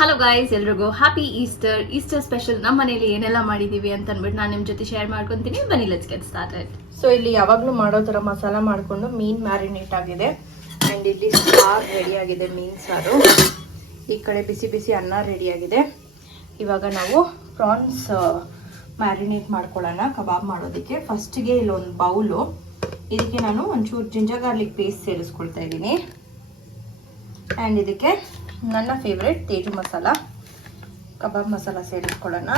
Hello guys, ಎಲ್ರಿಗೂ happy Easter special ನಮ್ಮ ಮನೇಲಿ ಏನೆಲ್ಲ ಮಾಡಿದೀವಿ ಅಂತ ಅಂದ್ಬಿಟ್ಟು ನಾನು ನಿಮ್ಮ ಜೊತೆ ಶೇರ್ ಮಾಡ್ಕೊಂತೀನಿ. ಬನ್ನಿ, ಲೆಟ್ಸ್ ಗೆಟ್ ಸ್ಟಾರ್ಟೆಡ್. ಸೊ ಇಲ್ಲಿ ಯಾವಾಗಲೂ ಮಾಡೋ ಥರ ಮಸಾಲ ಮಾಡಿಕೊಂಡು ಮೀನು ಮ್ಯಾರಿನೇಟ್ ಆಗಿದೆ ಆ್ಯಂಡ್ ಇಲ್ಲಿ ಸಾರು ರೆಡಿ ಆಗಿದೆ, ಮೀನು ಸಾರು. ಈ ಕಡೆ ಬಿಸಿ ಬಿಸಿ ಅನ್ನ ರೆಡಿ ಆಗಿದೆ. ಇವಾಗ ನಾವು ಪ್ರಾನ್ಸ್ ಮ್ಯಾರಿನೇಟ್ ಮಾಡ್ಕೊಳ್ಳೋಣ ಕಬಾಬ್ ಮಾಡೋದಕ್ಕೆ. ಫಸ್ಟಿಗೆ ಇಲ್ಲೊಂದು ಬೌಲು, ಇದಕ್ಕೆ ನಾನು ಒಂಚೂರು ಜಿಂಜರ್ ಗಾರ್ಲಿಕ್ ಪೇಸ್ಟ್ ಸೇರಿಸ್ಕೊಳ್ತಾ ಇದ್ದೀನಿ. ಆ್ಯಂಡ್ ಇದಕ್ಕೆ ನನ್ನ ಫೇವ್ರೆಟ್ ತೇಜು ಮಸಾಲ, ಕಬಾಬ್ ಮಸಾಲ ಸೇರಿಸ್ಕೊಳ್ಳೋಣ.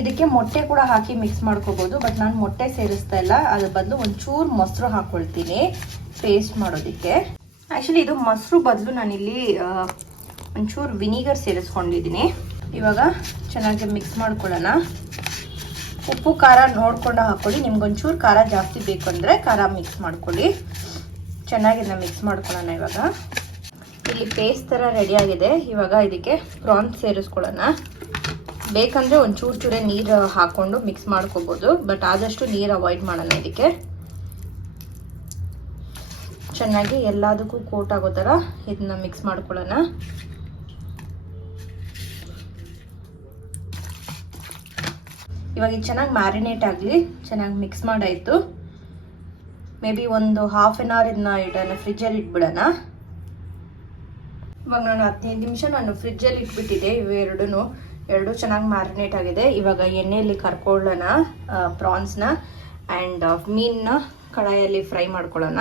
ಇದಕ್ಕೆ ಮೊಟ್ಟೆ ಕೂಡ ಹಾಕಿ ಮಿಕ್ಸ್ ಮಾಡ್ಕೋಬೋದು, ಬಟ್ ನಾನು ಮೊಟ್ಟೆ ಸೇರಿಸ್ತಾ ಇಲ್ಲ. ಅದ್ರ ಬದಲು ಒಂಚೂರು ಮೊಸರು ಹಾಕ್ಕೊಳ್ತೀನಿ ಪೇಸ್ಟ್ ಮಾಡೋದಕ್ಕೆ. ಆ್ಯಕ್ಚುಲಿ ಇದು ಮೊಸರು ಬದಲು ನಾನಿಲ್ಲಿ ಒಂಚೂರು ವಿನಿಗರ್ ಸೇರಿಸ್ಕೊಂಡಿದ್ದೀನಿ. ಇವಾಗ ಚೆನ್ನಾಗಿ ಮಿಕ್ಸ್ ಮಾಡ್ಕೊಳ್ಳೋಣ. ಉಪ್ಪು ಖಾರ ನೋಡ್ಕೊಂಡು ಹಾಕ್ಕೊಳ್ಳಿ. ನಿಮ್ಗೊಂಚೂರು ಖಾರ ಜಾಸ್ತಿ ಬೇಕು ಅಂದರೆ ಖಾರ ಮಿಕ್ಸ್ ಮಾಡ್ಕೊಳ್ಳಿ. ಚೆನ್ನಾಗಿ ಮಿಕ್ಸ್ ಮಾಡ್ಕೊಳ್ಳೋಣ. ಇವಾಗ ಇಲ್ಲಿ ಪೇಸ್ಟ್ ಥರ ರೆಡಿ ಆಗಿದೆ. ಇವಾಗ ಇದಕ್ಕೆ ಪ್ರಾನ್ಸ್ ಸೇರಿಸ್ಕೊಳ್ಳೋಣ. ಬೇಕಂದರೆ ಒಂಚೂರು ಚೂರೇ ನೀರು ಹಾಕ್ಕೊಂಡು ಮಿಕ್ಸ್ ಮಾಡ್ಕೋಬೋದು, ಬಟ್ ಆದಷ್ಟು ನೀರು ಅವಾಯ್ಡ್ ಮಾಡೋಣ. ಇದಕ್ಕೆ ಚೆನ್ನಾಗಿ ಎಲ್ಲದಕ್ಕೂ ಕೋಟ್ ಆಗೋ ಥರ ಇದನ್ನ ಮಿಕ್ಸ್ ಮಾಡ್ಕೊಳ್ಳೋಣ. ಇವಾಗ ಇದು ಚೆನ್ನಾಗಿ ಮ್ಯಾರಿನೇಟ್ ಆಗಲಿ. ಚೆನ್ನಾಗಿ ಮಿಕ್ಸ್ ಮಾಡಾಯಿತು. ಮೇ ಬಿ ಒಂದು ಹಾಫ್ ಆನ್ ಅವರ್ ಇದನ್ನ ಇಡೋಣ, ಫ್ರಿಜ್ಜಲ್ಲಿ ಇಟ್ಬಿಡೋಣ. ಇವಾಗ ನಾನು 15 ನಿಮಿಷ ಫ್ರಿಜ್ಜಲ್ಲಿ ಇಟ್ಬಿಟ್ಟಿದ್ದೆ. ಎರಡು ಚೆನ್ನಾಗಿ ಮ್ಯಾರಿನೇಟ್ ಆಗಿದೆ. ಇವಾಗ ಎಣ್ಣೆಯಲ್ಲಿ ಕರ್ಕೊಳ್ಳೋಣ ಪ್ರಾನ್ಸ್ನ ಆ್ಯಂಡ್ ಮೀನನ್ನ ಕಡಾಯಲ್ಲಿ ಫ್ರೈ ಮಾಡ್ಕೊಳ್ಳೋಣ.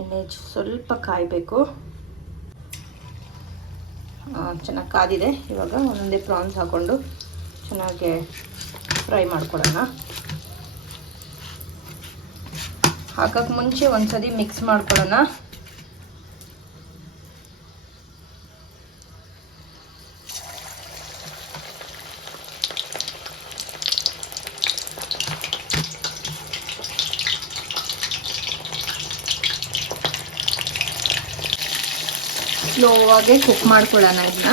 ಎಣ್ಣೆ ಸ್ವಲ್ಪ ಕಾಯಬೇಕು. ಚೆನ್ನಾಗಿ ಕಾದಿದೆ. ಇವಾಗ ಒಂದೊಂದೇ ಪ್ರಾನ್ಸ್ ಹಾಕ್ಕೊಂಡು ಚೆನ್ನಾಗಿ ಫ್ರೈ ಮಾಡ್ಕೊಳ್ಳೋಣ. ಹಾಕಕ್ಕೆ ಮುಂಚೆ ಒಂದ್ಸತಿ ಮಿಕ್ಸ್ ಮಾಡ್ಕೊಳ್ಳೋಣ. ಸ್ಲೋ ಆಗಿ ಕುಕ್ ಮಾಡ್ಕೊಳ್ಳೋಣ ಇದನ್ನ.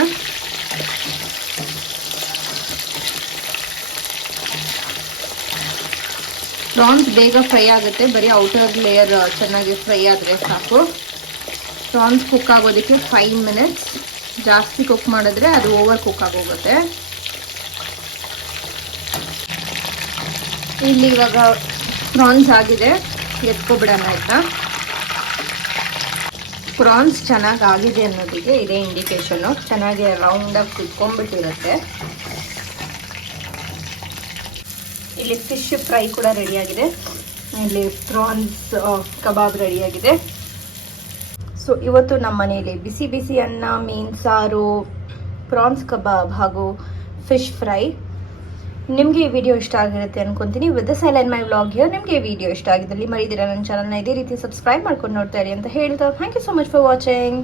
ಪ್ರಾನ್ಸ್ ಬೇಗ ಫ್ರೈ ಆಗುತ್ತೆ, ಬರೀ ಔಟರ್ ಲೇಯರ್ ಚೆನ್ನಾಗಿ ಫ್ರೈ ಆದರೆ ಸಾಕು. ಪ್ರಾನ್ಸ್ ಕುಕ್ ಆಗೋದಕ್ಕೆ 5 ಮಿನಿಟ್ಸ್. ಜಾಸ್ತಿ ಕುಕ್ ಮಾಡಿದ್ರೆ ಅದು ಓವರ್ ಕುಕ್ ಆಗೋಗುತ್ತೆ. ಇಲ್ಲಿ ಇವಾಗ ಪ್ರಾನ್ಸ್ ಆಗಿದೆ, ಎತ್ಕೊಬಿಡೋಣ ಆಯ್ತಾ. ಪ್ರಾನ್ಸ್ ಚೆನ್ನಾಗಿ ಆಗಿದೆ ಅನ್ನೋದಕ್ಕೆ ಇದೇ ಇಂಡಿಕೇಶನು. ಚೆನ್ನಾಗಿ ರೌಂಡಾಗಿ ಕುತ್ಕೊಂಡ್ಬಿಟ್ಟಿರುತ್ತೆ. ಇಲ್ಲಿ ಫಿಶ್ ಫ್ರೈ ಕೂಡ ರೆಡಿಯಾಗಿದೆ. ಇಲ್ಲಿ ಪ್ರಾನ್ಸ್ ಕಬಾಬ್ ರೆಡಿಯಾಗಿದೆ. ಸೊ ಇವತ್ತು ನಮ್ಮ ಮನೆಯಲ್ಲಿ ಬಿಸಿ ಬಿಸಿ ಅನ್ನ, ಮೀನು ಸಾರು, ಪ್ರಾನ್ಸ್ ಕಬಾಬ್ ಹಾಗೂ ಫಿಶ್ ಫ್ರೈ. ನಿಮಗೆ ಈ ವಿಡಿಯೋ ಇಷ್ಟ ಆಗಿರುತ್ತೆ ಅನ್ಕೊಂತೀನಿ. With this I end my vlog here. ನಿಮಗೆ ಈ ವಿಡಿಯೋ ಇಷ್ಟ ಆಗಿದ್ದಲ್ಲಿ ಮರಿದಿರ ನನ್ನ ಚಾನಲ್ನ ಇದೇ ರೀತಿ ಸಬ್ಸ್ಕ್ರೈಬ್ ಮಾಡ್ಕೊಂಡು ನೋಡ್ತಾ ಇರಿ ಅಂತ ಹೇಳ್ತಾ, thank you so much for watching.